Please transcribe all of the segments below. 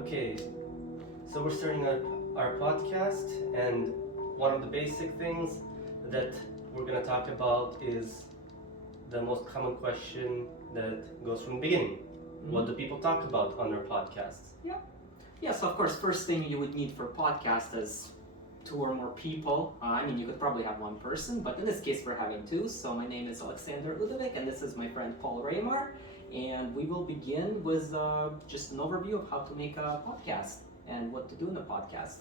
Okay, so we're starting our podcast, and one of the basic things that we're going to talk about is the most common question that goes from the beginning. What do people talk about on their podcasts? Yes, of course, first thing you would need for podcast is two or more people. You could probably have one person, but in this case, we're having two. So my name is Alexander Udovic, and this is my friend Paul Raymar. And we will begin with just an overview of how to make a podcast and what to do in a podcast.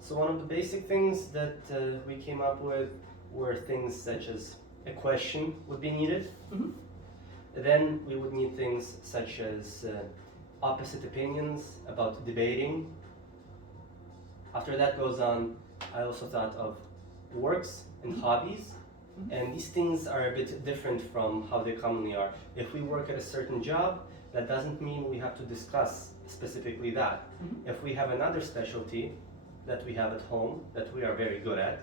So one of the basic things that we came up with were things such as a question would be needed. Mhm. Then we would need things such as opposite opinions about debating. After that goes on, I also thought of works and hobbies. And these things are a bit different from how they commonly are. If we work at a certain job, that doesn't mean we have to discuss specifically that. If we have another specialty that we have at home that we are very good at,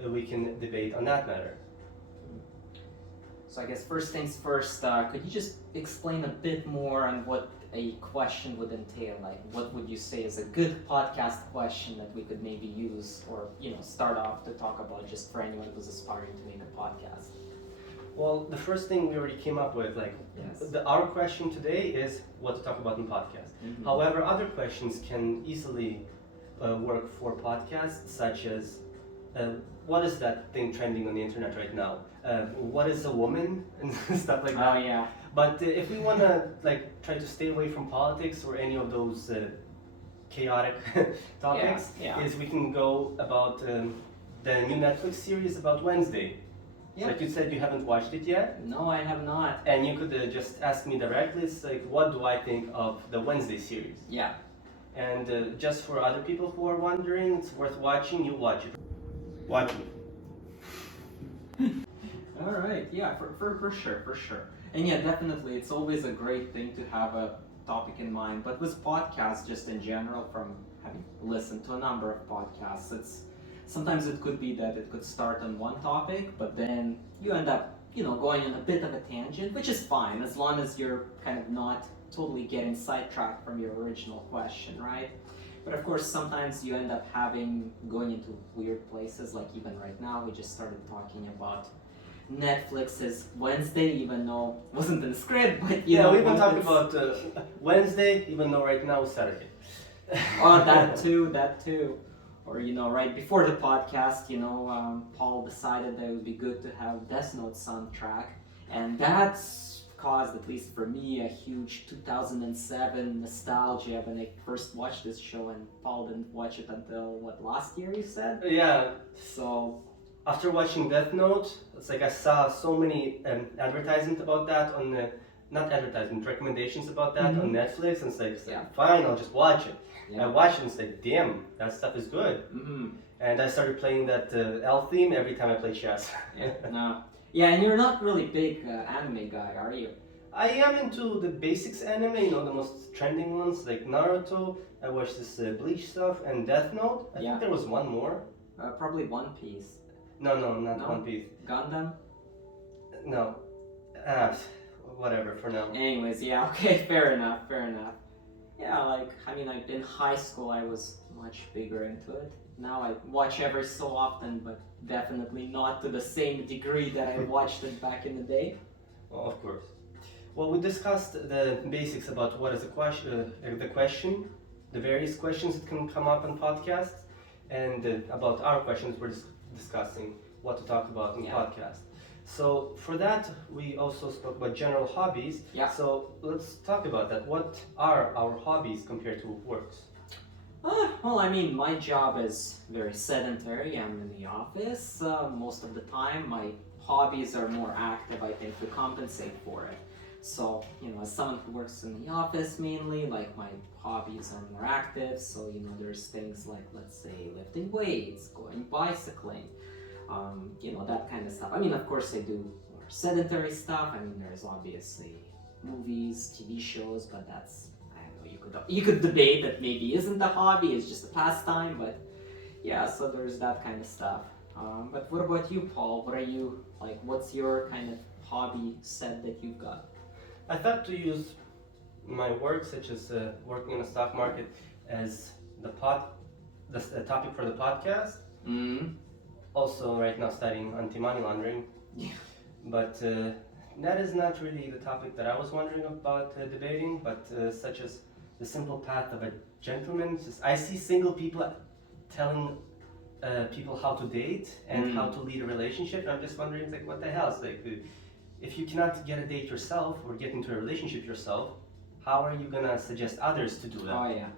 we can debate on that matter. So I guess first things first, could you just explain a bit more on what a question would entail? Like, what would you say is a good podcast question that we could maybe use or, start off to talk about just for anyone who's aspiring to make a podcast? Well, the first thing we already came up with, Yes. our question today is what to talk about in podcast. However, other questions can easily work for podcasts, such as what is that thing trending on the internet right now? What is a woman and stuff like that. Oh, yeah. But if we want to try to stay away from politics or any of those chaotic topics, Yeah. is we can go about the new Netflix series about Wednesday. Yeah. Like you said, you haven't watched it yet, No, I have not. and you could just ask me directly. It's like, what do I think of the Wednesday series? Yeah. And just for other people who are wondering, it's worth watching. You watch it. Watch it. All right. Yeah, for sure. And yeah, definitely, it's always a great thing to have a topic in mind. But with podcasts, just in general, from having listened to a number of podcasts, sometimes it could be that it could start on one topic, but then you end up, going on a bit of a tangent, which is fine as long as you're kind of not totally getting sidetracked from your original question, right? But of course, sometimes you end up going into weird places, like even right now, we just started talking about Netflix's Wednesday, even though it wasn't in the script, but We've been talking about Wednesday, even though right now is Saturday. Oh, that too. Or, right before the podcast, Paul decided that it would be good to have Death Note soundtrack, and that's caused, at least for me, a huge 2007 nostalgia when I first watched this show, and Paul didn't watch it until, last year you said? Yeah. So, After watching Death Note, it's like I saw so many advertisements about that on not advertisement, recommendations about that on Netflix, and it's like, fine, I'll just watch it. yeah. I watched it and it's like, damn, that stuff is good. And I started playing that L theme every time I play chess. Yeah, and you're not really big anime guy, are you? I am into the basics anime, the most trending ones, like Naruto. I watched this Bleach stuff and Death Note. I think there was one more. Probably One Piece. No, not No? One Piece. Gundam? No. Whatever for now. Anyways, yeah, okay, fair enough. Yeah, in high school I was much bigger into it. Now I watch every so often, but definitely not to the same degree that I watched it back in the day. Well, of course. Well, we discussed the basics about what is the question, the various questions that can come up on podcasts, and about our questions we're discussing what to talk about in podcast. So for that, we also spoke about general hobbies. Yeah. So let's talk about that. What are our hobbies compared to works? My job is very sedentary. I'm in the office most of the time. My hobbies are more active, I think, to compensate for it. So, as someone who works in the office mainly, my hobbies are more active. So, there's things like, let's say, lifting weights, going bicycling, that kind of stuff. Of course, I do more sedentary stuff. There's obviously movies, TV shows, but that's, I don't know, you could debate that maybe isn't a hobby, it's just a pastime, but yeah, so there's that kind of stuff. But what about you, Paul? What's your kind of hobby set that you've got? I thought to use my work, such as working in the stock market as the topic for the podcast. Mm. Also, right now studying anti-money laundering. Yeah. But that is not really the topic that I was wondering about debating, but such as the simple path of a gentleman. I see single people telling people how to date and how to lead a relationship. I'm just wondering, like, what the hell? It's like, if you cannot get a date yourself or get into a relationship yourself, how are you gonna suggest others to do that? Oh yeah.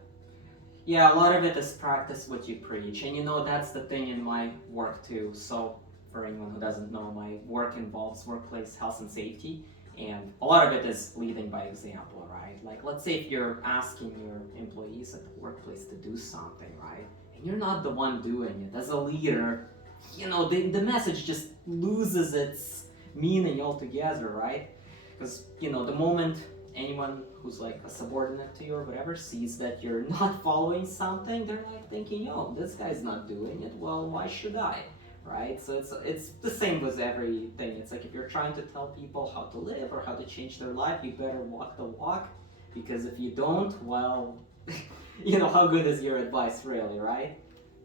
Yeah, a lot of it is practice what you preach. And you know, that's the thing in my work too. So for anyone who doesn't know, my work involves workplace health and safety. And a lot of it is leading by example, right? Like, let's say if you're asking your employees at the workplace to do something, right? And you're not the one doing it. As a leader, you know, the message just loses its meaning altogether, right? Because, you know, the moment anyone who's like a subordinate to you or whatever sees that you're not following something, they're like thinking, oh, this guy's not doing it, well, why should I? Right? So it's the same with everything. It's like if you're trying to tell people how to live or how to change their life, you better walk the walk, because if you don't, well, you know, how good is your advice really, right?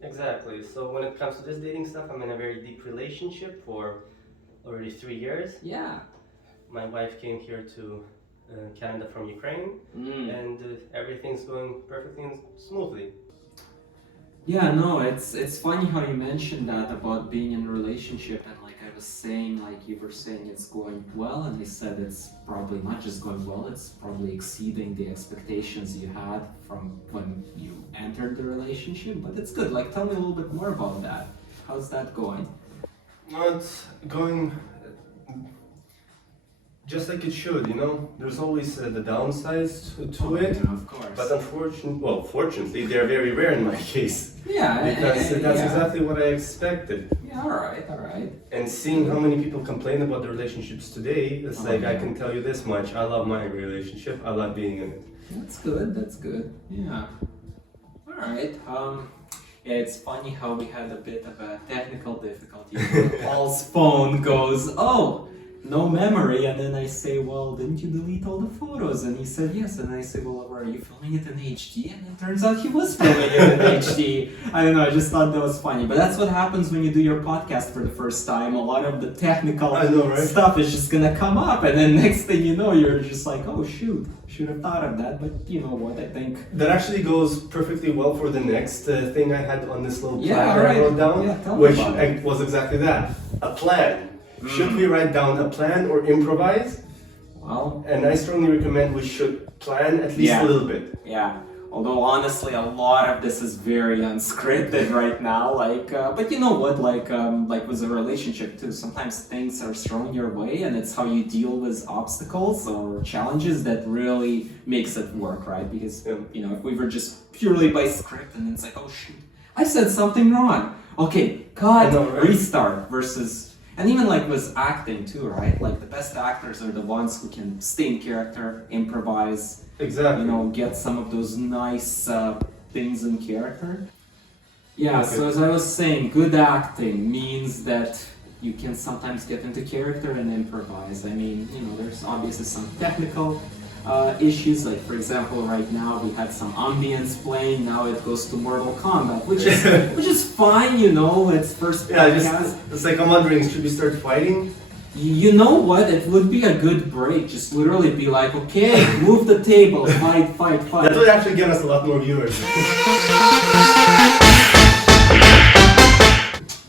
Exactly. So when it comes to this dating stuff, I'm in a very deep relationship for already 3 years. Yeah. My wife came here to Canada from Ukraine, and everything's going perfectly and smoothly. Yeah, no, it's funny how you mentioned that about being in a relationship, and like I was saying, like you were saying it's going well, and I said it's probably not just going well, it's probably exceeding the expectations you had from when you entered the relationship, but it's good. Like, tell me a little bit more about that. How's that going? No, it's going just like it should, you know. There's always the downsides to it, Yeah, of course. but fortunately, they're very rare in my case. Yeah, Because that's yeah. exactly what I expected. Yeah, alright. And seeing how many people complain about their relationships today, it's like, I yeah. can tell you this much: I love my relationship. I love being in it. That's good. Yeah. Alright. Yeah, it's funny how we had a bit of a technical difficulty. Paul's phone goes, oh, no memory, and then I say, well, didn't you delete all the photos? And he said yes, and I say, well, are you filming it in HD? And it turns out he was filming it in HD. I don't know, I just thought that was funny. But that's what happens when you do your podcast for the first time. A lot of the technical stuff is just gonna come up, and then next thing you know, you're just like, oh shoot, should have thought of that. But you know what, I think That actually goes perfectly well for the next thing I had on this little plan Yeah, that I alright. wrote down, Yeah, tell me which about it. was exactly that: a plan. Should we write down a plan or improvise? well, And I strongly recommend we should plan at least Yeah. a little bit. yeah. Although honestly, a lot of this is very unscripted right now. Like, but you know what? Like with a relationship too. Sometimes things are thrown your way, and it's how you deal with obstacles or challenges that really makes it work, right? Because you know, if we were just purely by script, and it's like, oh shoot, I said something wrong. Okay, cut, I know, right? restart versus. And even like with acting too, right? Like the best actors are the ones who can stay in character, improvise, Exactly. you know, get some of those nice things in character. Yeah, so as I was saying, good acting means that you can sometimes get into character and improvise. I mean, you know, there's obviously some technical issues, like for example, right now we had some ambience playing, now it goes to Mortal Kombat, which is fine, you know, it's first podcast. It's like I'm wondering, should we start fighting? You know what? It would be a good break. Just literally be like, okay, move the table, fight. That would actually get us a lot more viewers.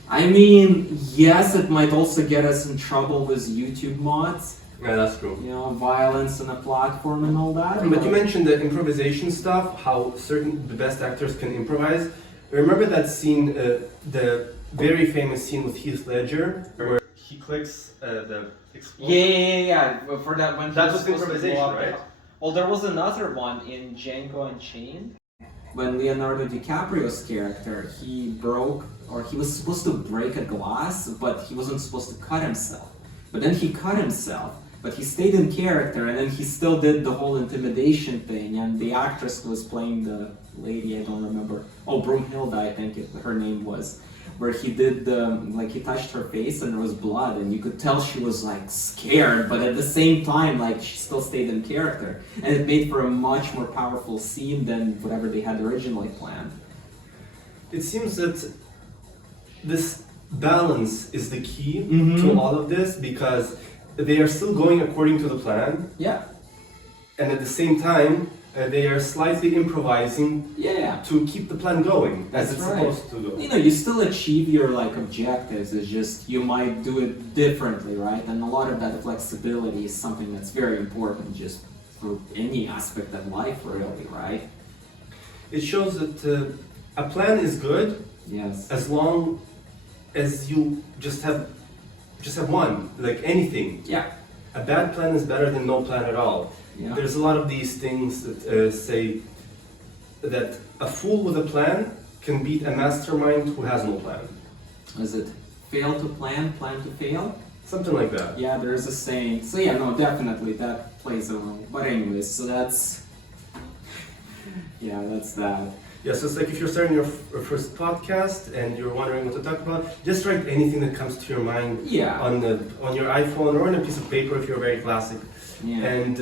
I mean, yes, it might also get us in trouble with YouTube mods. Yeah, that's true. You know, violence on a platform and all that. But you mentioned the improvisation stuff, how the best actors can improvise. Remember that scene, the very famous scene with Heath Ledger, where he clicks the explosion? Yeah. For that when That was improvisation, right? Well, there was another one in Django Unchained. When Leonardo DiCaprio's character, he was supposed to break a glass, but he wasn't supposed to cut himself. But then he cut himself, but he stayed in character, and then he still did the whole intimidation thing, and the actress who was playing the lady, I don't remember, Broomhilda, I think her name was where he did like he touched her face and there was blood, and you could tell she was like scared, but at the same time, like she still stayed in character, and it made for a much more powerful scene than whatever they had originally planned. It seems that this balance is the key Mhm. to all of this, because they are still going according to the plan, Yeah, and at the same time, they are slightly improvising yeah. to keep the plan going as That's it's right. supposed to go. You know, you still achieve your like objectives. It's just you might do it differently, right? And a lot of that flexibility is something that's very important, just for any aspect of life, really, right? It shows that a plan is good Yes. as long as you just have one, like anything. Yeah. A bad plan is better than no plan at all. Yeah. There's a lot of these things that say that a fool with a plan can beat a mastermind who has no plan. Is it fail to plan, plan to fail? Something like that. Yeah, there's a saying. So yeah, no, definitely that plays a role. But anyways, so that's yeah, that's that. Yeah, so it's like if you're starting your first podcast and you're wondering what to talk about, just write anything that comes to your mind Yeah. on your iPhone or on a piece of paper if you're very classic. Yeah. And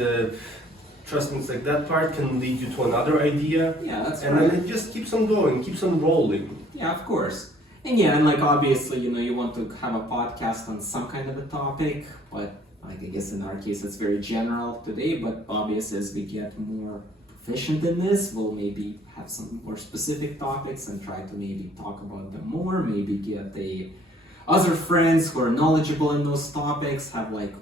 trust me, it's like that part can lead you to another idea, Yeah, that's and right. then it just keeps on going, keeps on rolling. Yeah, of course. And yeah, and like obviously, you know, you want to have a podcast on some kind of a topic, but like I guess in our case it's very general today, but obviously as we get more proficient in this, we'll maybe have some more specific topics and try to maybe talk about them more, maybe get the other friends who are knowledgeable in those topics, have like,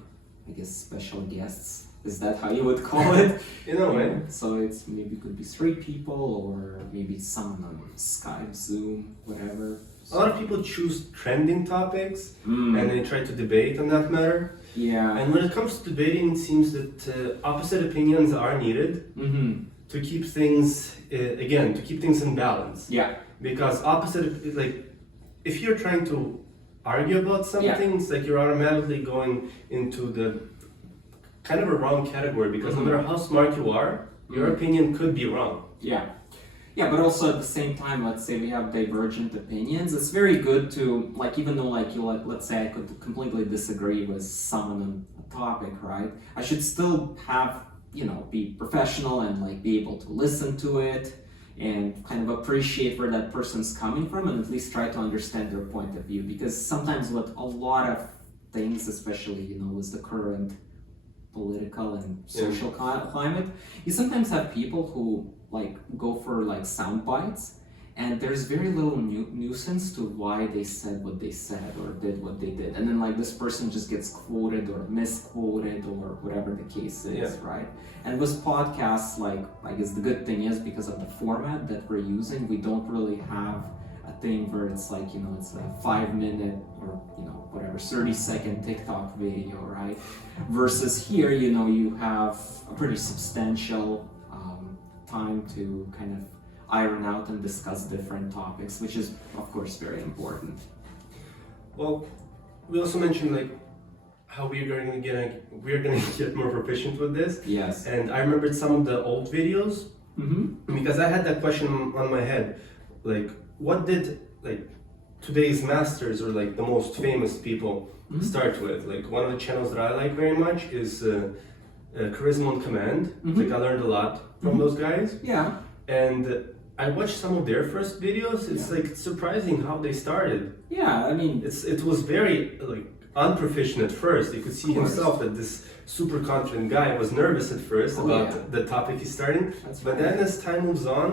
I guess, special guests. Is that how you would call it? In a way. So it's maybe could be 3 people or maybe someone on Skype, Zoom, whatever. A lot of people choose trending topics Mm, and they try to debate on that matter. yeah. And when it comes to debating, it seems that opposite opinions are needed Mm-hmm. to keep things, again, to keep things in balance. Yeah. Because opposite, like, if you're trying to argue about something, it's like you're automatically going into the kind of a wrong category, because Mhm. no matter how smart you are, your Mhm. opinion could be wrong. Yeah. Yeah, but also at the same time, let's say we have divergent opinions. It's very good to, like, even though, like, you, like, let's say I could completely disagree with someone on a topic, right? I should still have, you know, be professional and, like, be able to listen to it and kind of appreciate where that person's coming from and at least try to understand their point of view. Because sometimes with a lot of things, especially, you know, with the current political and social climate, you sometimes have people who like go for like sound bites, and there's very little nuisance to why they said what they said or did what they did, and then like this person just gets quoted or misquoted or whatever the case is. Yeah. Right? And with podcasts, like I guess the good thing is because of the format that we're using, we don't really have a thing where it's like, you know, it's like a 5-minute or, you know, whatever 30-second TikTok video, right? Versus here, you know, you have a pretty substantial time to kind of iron out and discuss different topics, which is of course very important. Well, we also mentioned like how we're going to get more proficient with this, Yes. and I remembered some of the old videos Mm-hmm. because I had that question on my head, like what did like today's masters or like the most famous people Mhm. start with? Like one of the channels that I like very much is Charisma on Command. Mhm. Like I learned a lot from Mhm. those guys, Yeah. and I watched some of their first videos. It's Yeah. like surprising how they started. Yeah. I mean, It was very like unprofessional at first. You could see Of course. himself that this super confident guy was nervous at first Oh, about yeah. the topic he's starting. that's But right. then as time moves on,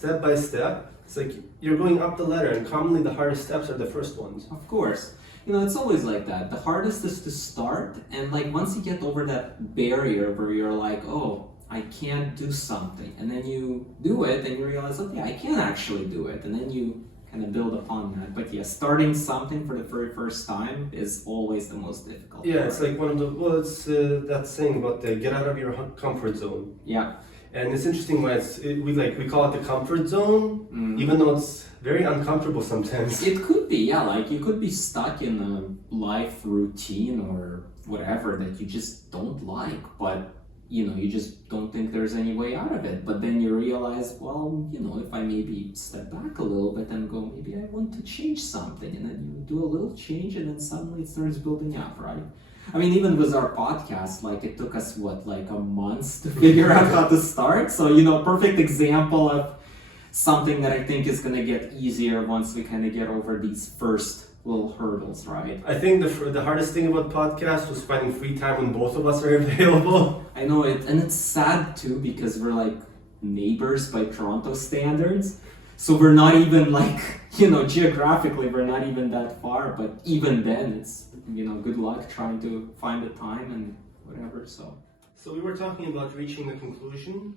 step by step, it's like you're going up the ladder, and commonly the hardest steps are the first ones. Of course. You know, it's always like that. The hardest is to start, and like once you get over that barrier where you're like, oh, I can't do something, and then you do it, and you realize, okay, I can actually do it, and then you kind of build upon that. But yeah, starting something for the very first time is always the most difficult. Yeah, part. it's like one of the it's that saying about get out of your comfort zone. Yeah. And it's interesting why we call it the comfort zone, Mhm. even though it's very uncomfortable sometimes. It could be, yeah, like you could be stuck in a life routine or whatever that you just don't like, but you just don't think there's any way out of it. But then you realize, well, if I maybe step back a little bit and go, maybe I want to change something, and then you do a little change, and then suddenly it starts building up, right? I mean, even with our podcast, like it took us like a month to figure out how to start. So, perfect example of something that I think is going to get easier once we kind of get over these first little hurdles, right? I think the hardest thing about podcasts was finding free time when both of us are available. I know it, and it's sad too because we're like neighbors by Toronto standards. So we're not even like, geographically we're not even that far, but even then it's, good luck trying to find the time and whatever, so. So we were talking about reaching a conclusion.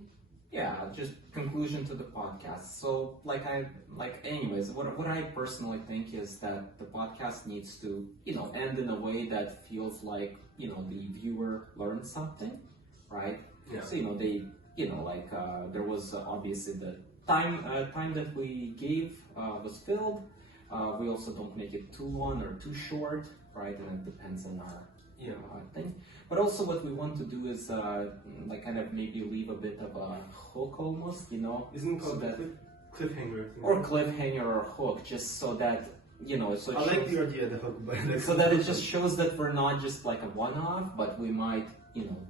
Yeah, just conclusion to the podcast. So anyways, what I personally think is that the podcast needs to, end in a way that feels like, the viewer learns something, right? Yeah. So, they, there was obviously the time that we gave was filled. We also don't make it too long or too short, right? And it depends on our thing. But also what we want to do is kind of maybe leave a bit of a hook almost, Isn't it called that cliffhanger? or cliffhanger or hook, just so that so it I like shows, the idea of the hook, but so that it just shows that we're not just like a one-off, but we might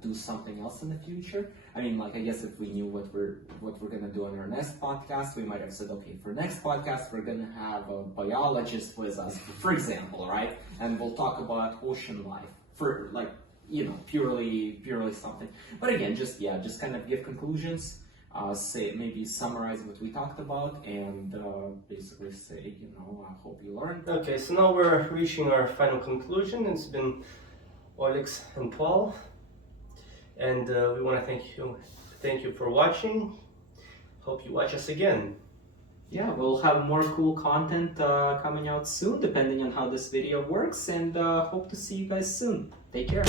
do something else in the future. I mean, I guess if we knew what we're gonna do on our next podcast, we might have said, okay, for next podcast we're gonna have a biologist with us, for example, right? And we'll talk about ocean life for purely something. But again, just kind of give conclusions, say maybe summarize what we talked about, and basically say, I hope you learned. Okay, so now we're reaching our final conclusion. It's been Olex and Paul, and we want to thank you for watching. Hope you watch us again. Yeah, we'll have more cool content coming out soon, depending on how this video works, and hope to see you guys soon. Take care.